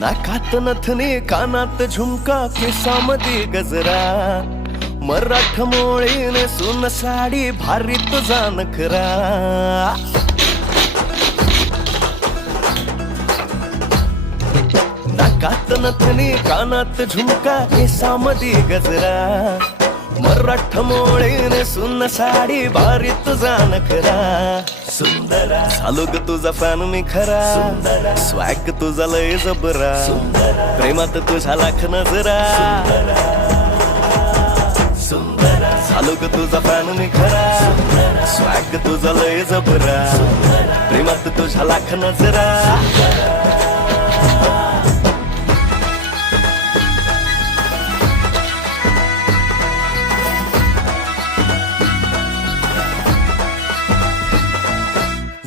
नाकात नथने कानात झुमका केसामध्ये गजरा. मराठ मोळीने सुन साडी भारी तुझा नखरा नाकात नथने कानात झुमका केसामध्ये गजरा. मराठ मोळीने सुन साडी भारी तुझा नखरा सुंदरा. चालू ग तुझा फॅन मी खरा. स्वॅग तुझा लय जबरा. प्रेमात तुझा लाख नजरा. सुंदरा. चालू ग तुझा फॅन मी खरा. स्वॅग तुझा लय जबरा. प्रेमात तुझा लाख नजरा.